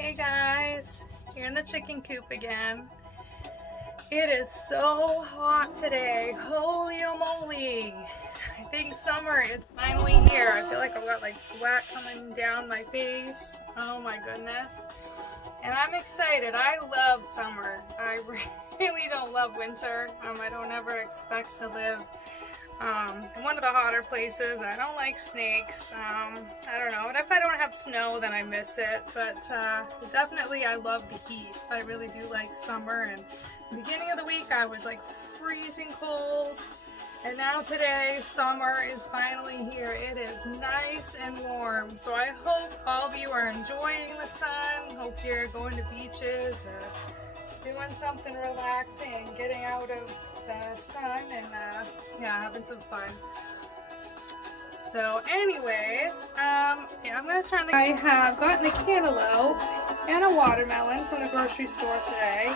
Hey guys, you're in the chicken coop again. It is so hot today. Holy moly. I think summer is finally here. I feel like I've got like sweat coming down my face. Oh my goodness. And I'm excited. I love summer. I really don't love winter. I don't ever expect to live in one of the hotter places. I don't like snakes. I don't know. And if I don't have snow, then I miss it. But definitely I love the heat. I really do like summer. And beginning of the week, I was like freezing cold. And now today, summer is finally here. It is nice and warm. So I hope all of you are enjoying the sun. Hope you're going to beaches or doing something relaxing and getting out of the sun and yeah, having some fun. So anyways, yeah, I'm gonna turn the... I have gotten a cantaloupe and a watermelon from the grocery store today,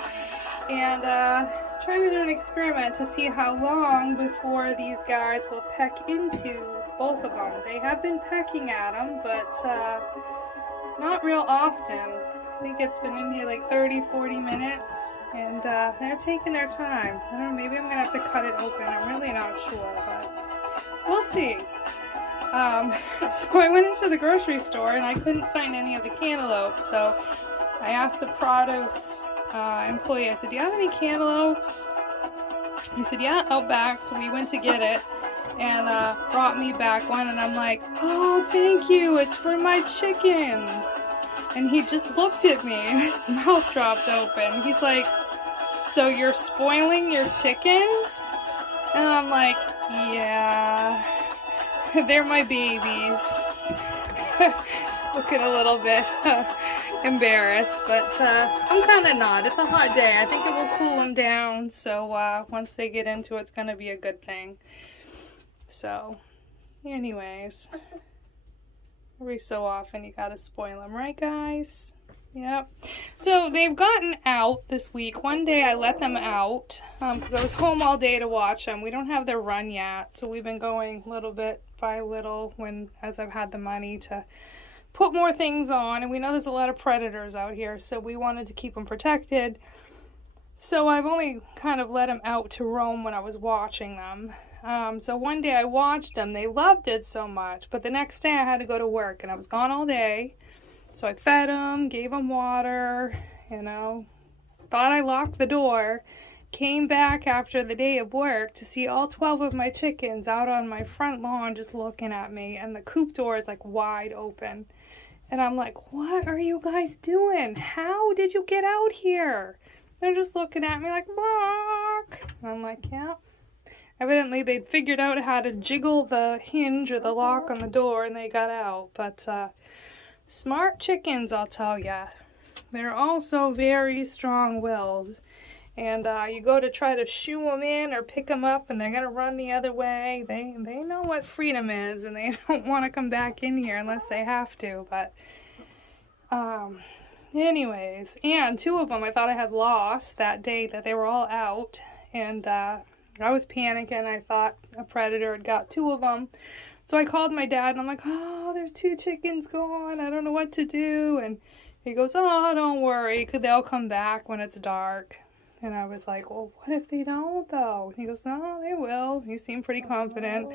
and trying to do an experiment to see how long before these guys will peck into both of them. They have been pecking at them, but not real often. I think it's been in here like 30-40 minutes, and they're taking their time. I don't know, maybe I'm gonna have to cut it open. I'm really not sure, but we'll see. So I went into the grocery store and I couldn't find any of the cantaloupe, so I asked the produce employee, I said, do you have any cantaloupes? He said, yeah, out back. So we went to get it and brought me back one, and I'm like, oh, thank you, it's for my chickens. And he just looked at me and his mouth dropped open. He's like, so you're spoiling your chickens? And I'm like, yeah, they're my babies. Looking a little bit embarrassed, but I'm kind of not. It's a hot day. I think it will cool them down, so once they get into it, it's going to be a good thing. So, anyways, every so often you gotta spoil them, right guys? Yep. So they've gotten out this week. One day I let them out because I was home all day to watch them. We don't have their run yet, so we've been going little bit by little as I've had the money to put more things on, and we know there's a lot of predators out here, so we wanted to keep them protected. So I've only kind of let them out to roam when I was watching them. So one day I watched them. They loved it so much, but the next day I had to go to work and I was gone all day. So I fed them, gave them water, you know, thought I locked the door, came back after the day of work to see all 12 of my chickens out on my front lawn just looking at me, and the coop door is like wide open. And I'm like, what are you guys doing? How did you get out here? They're just looking at me like, bark. And I'm like, yeah. Evidently they'd figured out how to jiggle the hinge or the lock on the door and they got out. But smart chickens, I'll tell ya. They're also very strong-willed. And you go to try to shoo them in or pick them up and they're going to run the other way. They know what freedom is, and they don't want to come back in here unless they have to. But anyways, and two of them I thought I had lost that day that they were all out. And I was panicking. I thought a predator had got two of them. So I called my dad and I'm like, oh, there's two chickens gone. I don't know what to do. And he goes, oh, don't worry, they'll come back when it's dark. And I was like, well, what if they don't though? And he goes, no, they will. He seemed pretty confident.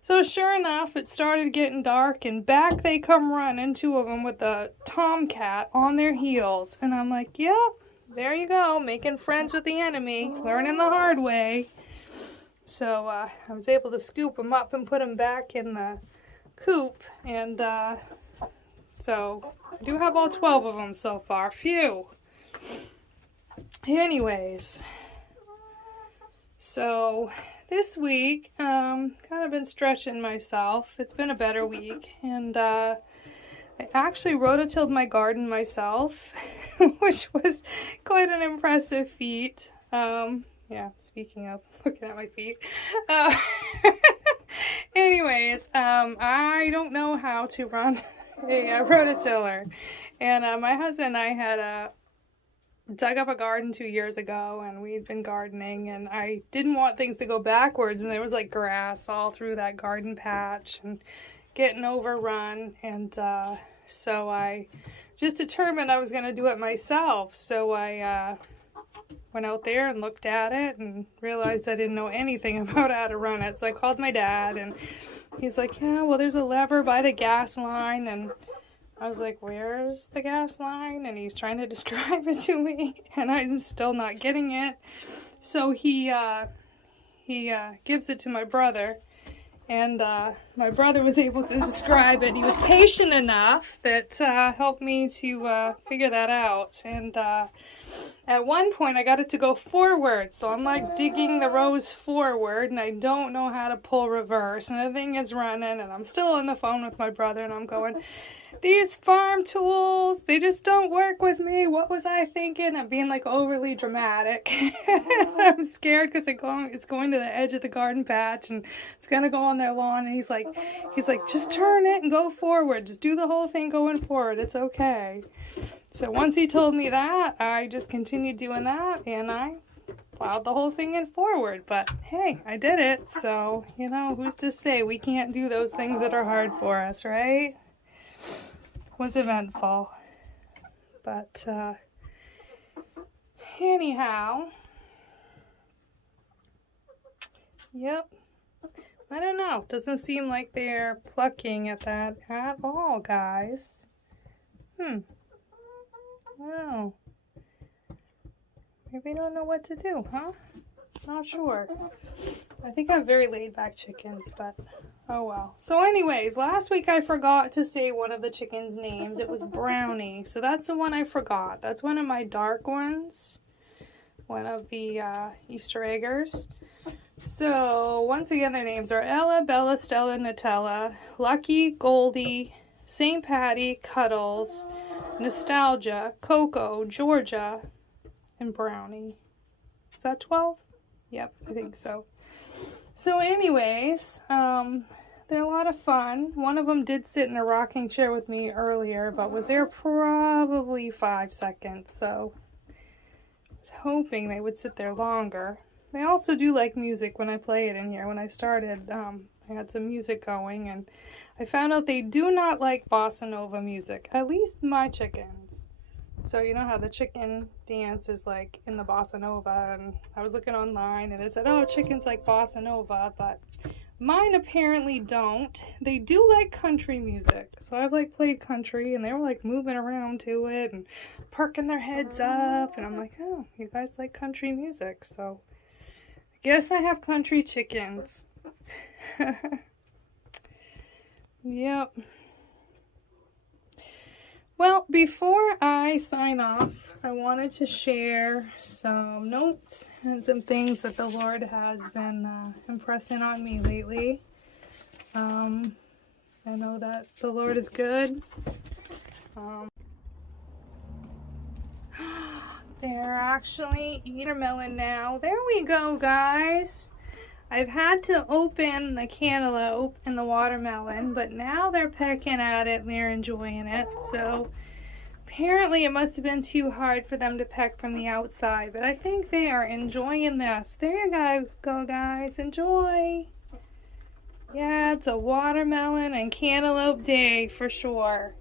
So sure enough, it started getting dark and back they come running, two of them with a tomcat on their heels. And I'm like, yep, there you go, making friends with the enemy, learning the hard way. So I was able to scoop them up and put them back in the coop, and so I do have all 12 of them so far. Phew. Anyways, so this week, kind of been stretching myself. It's been a better week, and I actually rototilled my garden myself, which was quite an impressive feat. Yeah, speaking of looking at my feet. Anyways, I don't know how to run a rototiller. And my husband and I had dug up a garden 2 years ago, and we'd been gardening, and I didn't want things to go backwards, and there was like grass all through that garden patch and getting overrun. And So I just determined I was going to do it myself. So I went out there and looked at it and realized I didn't know anything about how to run it. So I called my dad, and he's like, yeah, well, there's a lever by the gas line. And I was like, where's the gas line? And he's trying to describe it to me, and I'm still not getting it. So he gives it to my brother, and my brother was able to describe it. He was patient enough that helped me to figure that out. And at one point I got it to go forward, so I'm like digging the rows forward, and I don't know how to pull reverse, and the thing is running, and I'm still on the phone with my brother, and I'm going, these farm tools, they just don't work with me. What was I thinking? I'm being like overly dramatic. I'm scared because it's going to the edge of the garden patch, and it's gonna go on their lawn. And he's like, just turn it and go forward. Just do the whole thing going forward. It's okay. So once he told me that, I just continued doing that, and I plowed the whole thing in forward. But hey, I did it. So, you know, who's to say we can't do those things that are hard for us, right? Was eventful, but anyhow, yep, I don't know, doesn't seem like they're plucking at that at all, guys. Wow, maybe I don't know what to do, huh? Not sure. I think I have very laid back chickens, but oh well. So anyways, last week I forgot to say one of the chickens' names. It was Brownie. So that's the one I forgot. That's one of my dark ones. One of the Easter eggers. So once again, their names are Ella, Bella, Stella, Nutella, Lucky, Goldie, St. Patty, Cuddles, Nostalgia, Coco, Georgia, and Brownie. Is that 12? Yep, I think so. So anyways, they're a lot of fun. One of them did sit in a rocking chair with me earlier, but was there probably 5 seconds, so I was hoping they would sit there longer. They also do like music when I play it in here. When I started, I had some music going, and I found out they do not like bossa nova music, at least my chickens. So you know how the chicken dance is like in the bossa nova, and I was looking online and it said, oh, chickens like bossa nova, but mine apparently don't. They do like country music. So I've like played country, and they were like moving around to it and perking their heads up, and I'm like, oh, you guys like country music. So I guess I have country chickens. Yep. Well, before I sign off, I wanted to share some notes and some things that the Lord has been impressing on me lately. I know that the Lord is good. They're actually eating watermelon now. There we go, guys. I've had to open the cantaloupe and the watermelon, but now they're pecking at it and they're enjoying it. So apparently it must have been too hard for them to peck from the outside, but I think they are enjoying this. There you go, guys. Enjoy. Yeah, it's a watermelon and cantaloupe day for sure.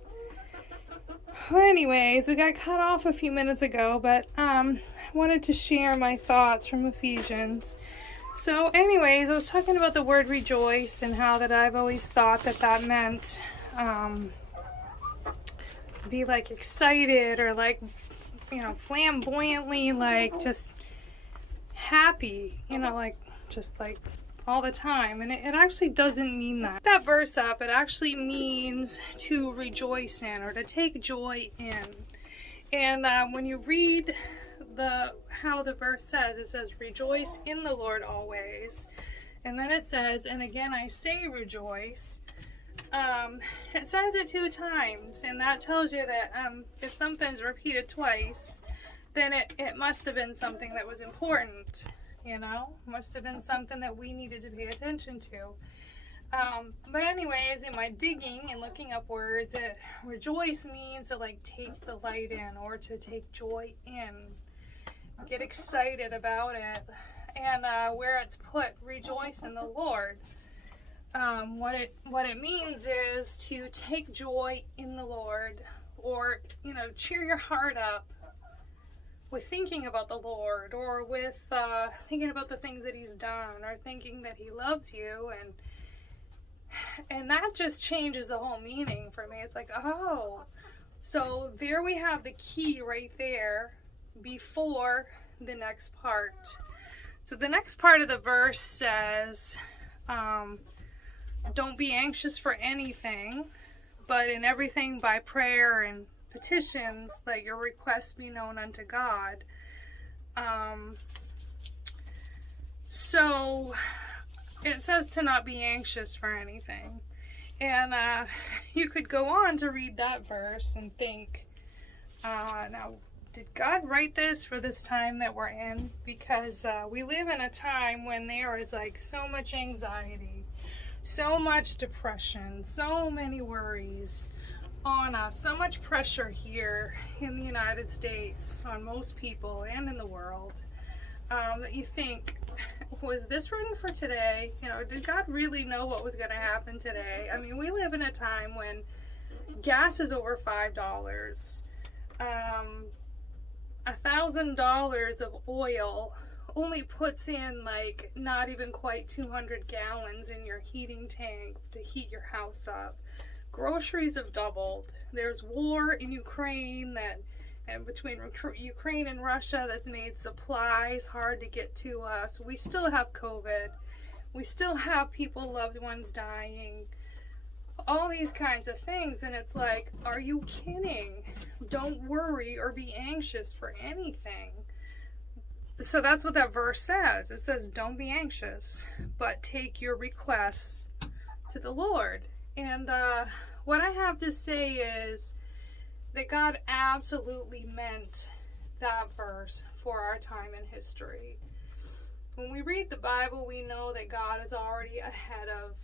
Well, anyways, we got cut off a few minutes ago, but I wanted to share my thoughts from Ephesians. So anyways, I was talking about the word rejoice and how that I've always thought that that meant be like excited or like, you know, flamboyantly, like just happy, you know, like just like all the time. And it actually doesn't mean that. That verse up, it actually means to rejoice in or to take joy in. And when you read how the verse says, it says rejoice in the Lord always, and then it says, and again I say rejoice. It says it 2 times, and that tells you that if something's repeated twice, then it must have been something that was important, you know, must have been something that we needed to pay attention to. But anyways, in my digging and looking up words, rejoice means to like take delight in or to take joy in. Get excited about it. And where it's put, rejoice in the Lord. what it means is to take joy in the Lord, or cheer your heart up with thinking about the Lord, or with thinking about the things that He's done, or thinking that He loves you, and that just changes the whole meaning for me. It's like, oh, so there we have the key right there before the next part. So the next part of the verse says, don't be anxious for anything, but in everything by prayer and petitions, let your requests be known unto God. So it says to not be anxious for anything. And you could go on to read that verse and think, now, did God write this for this time that we're in? Because we live in a time when there is like so much anxiety, so much depression, so many worries on us, so much pressure here in the United States on most people and in the world, that you think, was this written for today? Did God really know what was going to happen today? I mean, we live in a time when gas is over $5. $1,000 of oil only puts in like not even quite 200 gallons in your heating tank to heat your house up. Groceries have doubled. There's war in Ukraine and between Ukraine and Russia that's made supplies hard to get to us. We still have COVID. We still have loved ones dying. All these kinds of things, and it's like, are you kidding? Don't worry or be anxious for anything. So that's what that verse says. It says, don't be anxious, but take your requests to the Lord. And what I have to say is that God absolutely meant that verse for our time in history. When we read the Bible, we know that God is already ahead of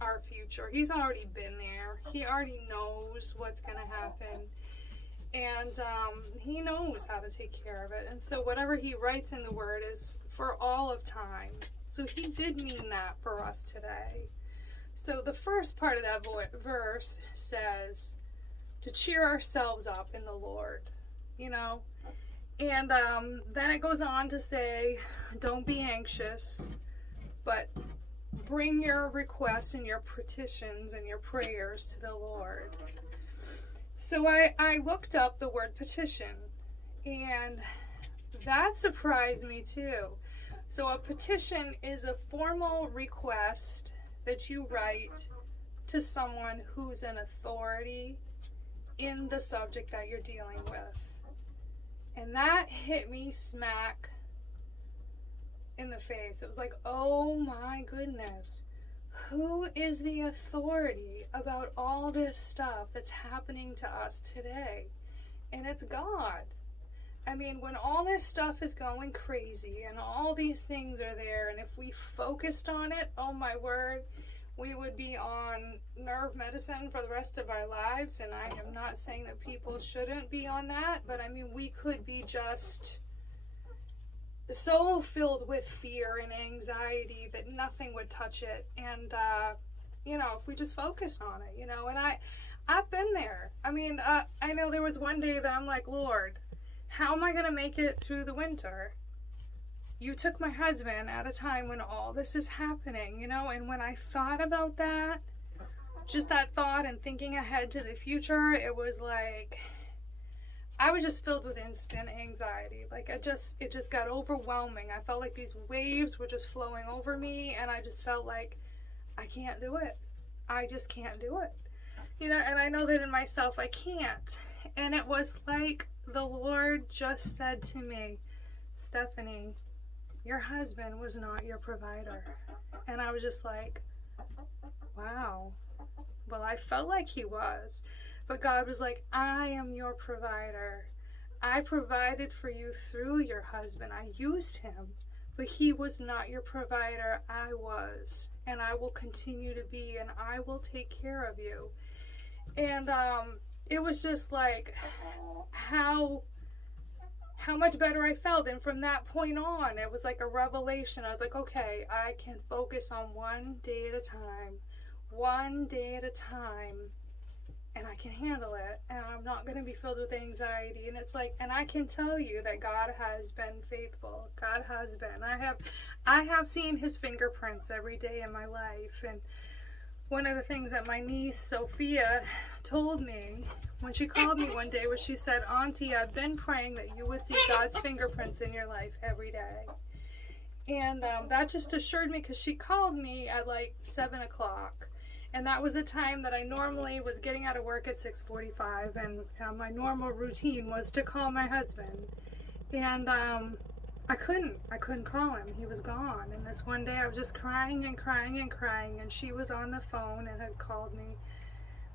our future. He's already been there. He already knows what's going to happen. And He knows how to take care of it. And so whatever He writes in the Word is for all of time. So He did mean that for us today. So the first part of that verse says to cheer ourselves up in the Lord, And then it goes on to say, don't be anxious, but bring your requests and your petitions and your prayers to the Lord. So I looked up the word petition, and that surprised me too. So a petition is a formal request that you write to someone who's an authority in the subject that you're dealing with. And that hit me smack in the face. It was like, oh my goodness, who is the authority about all this stuff that's happening to us today? And it's God. I mean, when all this stuff is going crazy and all these things are there, and if we focused on it, oh my word, we would be on nerve medicine for the rest of our lives. And I am not saying that people shouldn't be on that, but I mean, we could be just so filled with fear and anxiety that nothing would touch it. And if we just focused on it, and I've been there. I mean, I know there was one day that I'm like, Lord, how am I going to make it through the winter? You took my husband at a time when all this is happening, and when I thought about that, just that thought and thinking ahead to the future, it was like, I was just filled with instant anxiety. Like, it just got overwhelming. I felt like these waves were just flowing over me, and I just felt like, I can't do it. I just can't do it. And I know that in myself I can't. And it was like the Lord just said to me, Stephanie, your husband was not your provider. And I was just like, wow. Well, I felt like he was. But God was like, I am your provider. I provided for you through your husband. I used him. But he was not your provider. I was. And I will continue to be. And I will take care of you. And it was just like, how how much better I felt. And from that point on, it was like a revelation. I was like, okay, I can focus on one day at a time, one day at a time, and I can handle it, and I'm not going to be filled with anxiety. And it's like, and I can tell you that God has been faithful. God has been. I have seen his fingerprints every day in my life. And one of the things that my niece Sophia told me when she called me one day was, she said, Auntie, I've been praying that you would see God's fingerprints in your life every day. And that just assured me, because she called me at like 7 o'clock. And that was a time that I normally was getting out of work at 6:45, and my normal routine was to call my husband. And I couldn't call him. He was gone. And this one day I was just crying and crying and crying, and she was on the phone and had called me,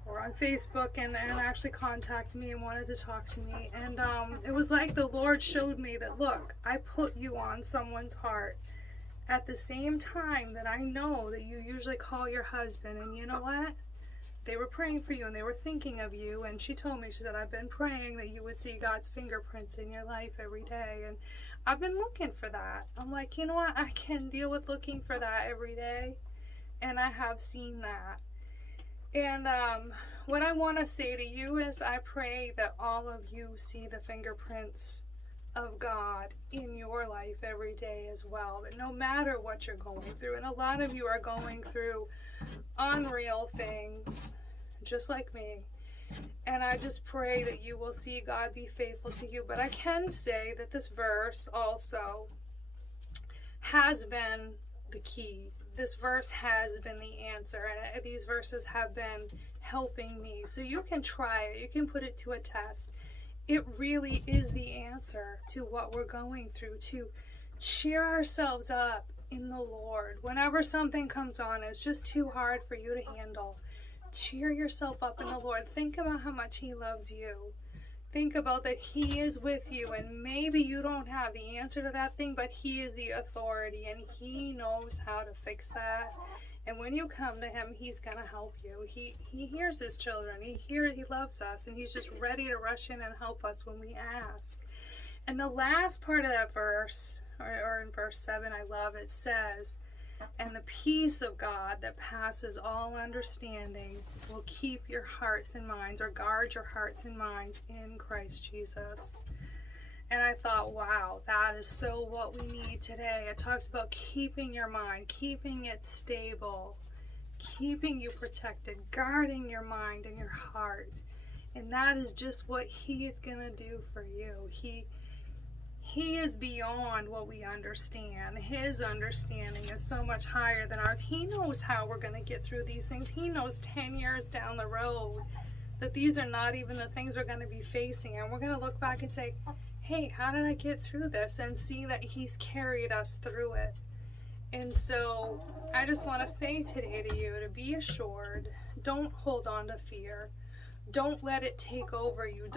or on Facebook, and actually contacted me and wanted to talk to me. And it was like the Lord showed me that, look, I put you on someone's heart at the same time that I know that you usually call your husband. And you know what? They were praying for you, and they were thinking of you. And she told me, she said, I've been praying that you would see God's fingerprints in your life every day. And I've been looking for that. I'm like, you know what? I can deal with looking for that every day. And I have seen that. And what I want to say to you is, I pray that all of you see the fingerprints of God in your life every day as well. That no matter what you're going through, and a lot of you are going through unreal things, just like me. And I just pray that you will see God be faithful to you. But I can say that this verse also has been the key. This verse has been the answer, and these verses have been helping me. So you can try it. You can put it to a test. It really is the answer to what we're going through, to cheer ourselves up in the Lord. Whenever something comes on, it's just too hard for you to handle. Cheer yourself up in the Lord. Think about how much he loves you. Think about that he is with you, and maybe you don't have the answer to that thing, but he is the authority, and he knows how to fix that. And when you come to him, he's going to help you. He hears his children. He loves us, and he's just ready to rush in and help us when we ask. And the last part of that verse, or in verse 7, I love it, says, and the peace of God that passes all understanding will keep your hearts and minds, or guard your hearts and minds in Christ Jesus. And I thought, wow, that is so what we need today. It talks about keeping your mind, keeping it stable, keeping you protected, guarding your mind and your heart. And that is just what he's going to do for you. He is beyond what we understand. His understanding is so much higher than ours. He knows how we're going to get through these things. He knows 10 years down the road that these are not even the things we're going to be facing. And we're going to look back and say, hey, how did I get through this? And see that he's carried us through it. And so I just want to say today to you to be assured. Don't hold on to fear. Don't let it take over you.